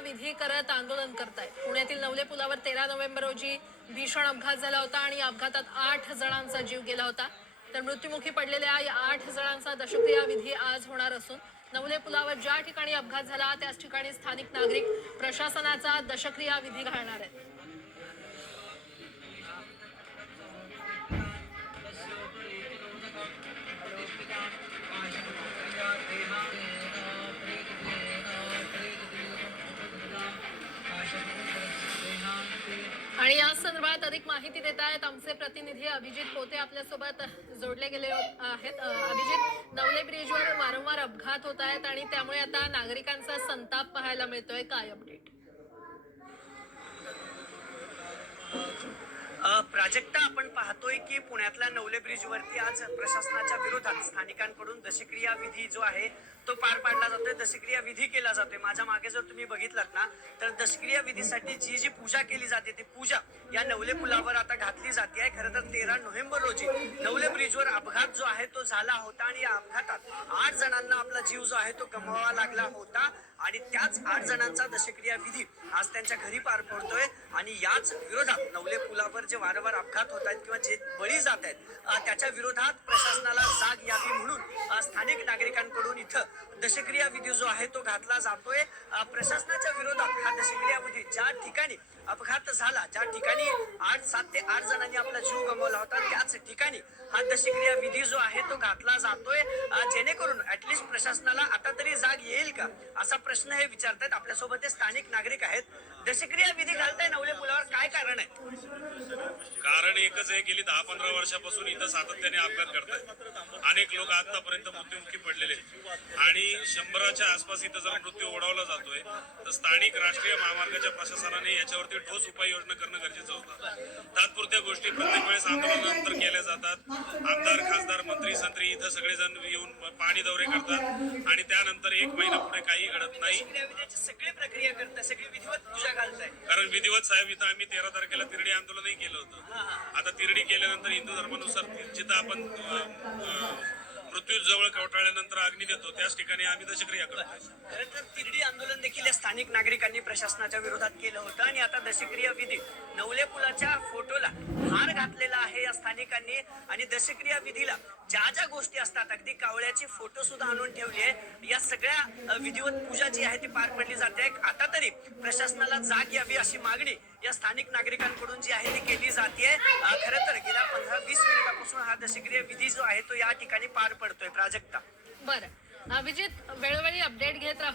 विधी करत आंदोलन करतायत. पुण्यातील नवले पुलावर तेरा नोव्हेंबर रोजी भीषण अपघात झाला होता आणि अपघातात आठ जणांचा जीव गेला होता. तर मृत्युमुखी पडलेल्या या आठ जणांचा दशक्रिया विधी आज होणार असून नवले पुलावर ज्या ठिकाणी अपघात झाला त्याच ठिकाणी स्थानिक नागरिक प्रशासनाचा दशक्रिया विधी घालणार आहेत. आणि या संदर्भात अधिक माहिती देत आहेत आमचे प्रतिनिधी अभिजित पोते आपल्यासोबत जोडले गेले आहेत. अभिजित नवले ब्रिजवर वारंवार अपघात होत आहेत आणि त्यामुळे आता नागरिकांचा संताप पाहायला मिळतोय. काय अपडेट प्राजक्ता आपण पाहतोय की पुण्यातल्या नवले ब्रिजवरती आज प्रशासनाच्या विरोधात स्थानिकांकडून दशक्रिया विधी जो आहे तो पार पाडला जातोय. दशक्रिया विधी केला जातोय. माझ्या मागे जर तुम्ही बघितलात ना तर दशक्रिया विधीसाठी जी जी पूजा केली जाते ती पूजा या नवले पुलावर आता घातली जाते आहे. खरं तर तेरा नोव्हेंबर रोजी नवले ब्रिजवर अपघात जो आहे तो झाला होता आणि या अपघातात आठ जणांना आपला जीव जो आहे तो गमवावा लागला होता आणि त्याच आठ जणांचा दशक्रिया विधी आज त्यांच्या घरी पार पडतोय आणि याच विरोधात नवले पुलावर जे वारंवार अपघात होत आहेत किंवा जे बळी जात आहेत त्याच्या विरोधात प्रशासनाला जाग यावी म्हणून स्थानिक नागरिकांकडून इथं दशक्रिया विधी जो आहे तो घातला जातोय. प्रशासनाच्या विरोधात हा दशक्रिया विधी ज्या ठिकाणी अपघात झाला ज्या ठिकाणी आठ सात ते आठ जणांनी आपला जीव गमावला होता त्याच ठिकाणी हा दशक्रिया विधी जो आहे तो घातला जातोय. जेणेकरून ऍटलिस्ट प्रशासनाला आता तरी जाग येईल का असा प्रश्न हे विचारतायत. आपल्यासोबत हे स्थानिक नागरिक आहेत. दशक्रिया विधी घालताय नवले पुलावर काय कारण आहे? कारण एकच आहे गेली दहा पंधरा वर्षापासून इथं सातत्याने अपघात करतायत अनेक लोक आतापर्यंत मृत्युमुखी पडलेले. आणि शंभराच्या आसपास इथं जर मृत्यू ओढवला जातोय तर स्थानिक राष्ट्रीय महामार्गाच्या प्रशासनाने याच्यावरती ठोस उपाययोजना करणं गरजेचं होतं. तात्पुरत्या गोष्टी प्रत्येक वेळेस आंदोलनानंतर केल्या जातात. आमदार खासदार मंत्री संत्री इथं सगळेजण येऊन पाणी दौरे करतात. आणि त्यानंतर एक महिना पुढे काही घडत नाही. सगळी प्रक्रिया करताय सगळी विधिवत पूजा कारण विधिवत साहेब इथं आम्ही तेरा तारखेला तिरडी आंदोलनही केलं होतं. आता तिरडी केल्यानंतर हिंदू धर्मानुसार जिथं आपण मृत्यू जवळ कवटाळल्यानंतर अग्नी देतो. त्याच ठिकाणी आम्ही दशक्रिया करतो. खरं तर तिरडी आंदोलन देखील या स्थानिक नागरिकांनी प्रशासनाच्या विरोधात केलं होतं आणि आता दशक्रिया विधी नवले पुलाच्या फोटोला हार घातलेला आहे या स्थानिकांनी आणि दशक्रिया विधीला ज्या ज्या गोष्टी असतात अगदी कावळ्याची फोटो सुद्धा आणून ठेवली आहे. या सगळ्या विधिवत पूजा जी आहे ती पार पडली जाते. आता तरी प्रशासनाला जाग यावी अशी मागणी या स्थानिक नागरिकांकडून जी आहे ती केली जाते खर तर गेल्या पंधरा वीस मिनिटापासून हा दशक्रिय विधी जो आहे तो या ठिकाणी पार पडतोय. प्राजक्ता. बरं. अभिजित वेळोवेळी अपडेट घेत राहू.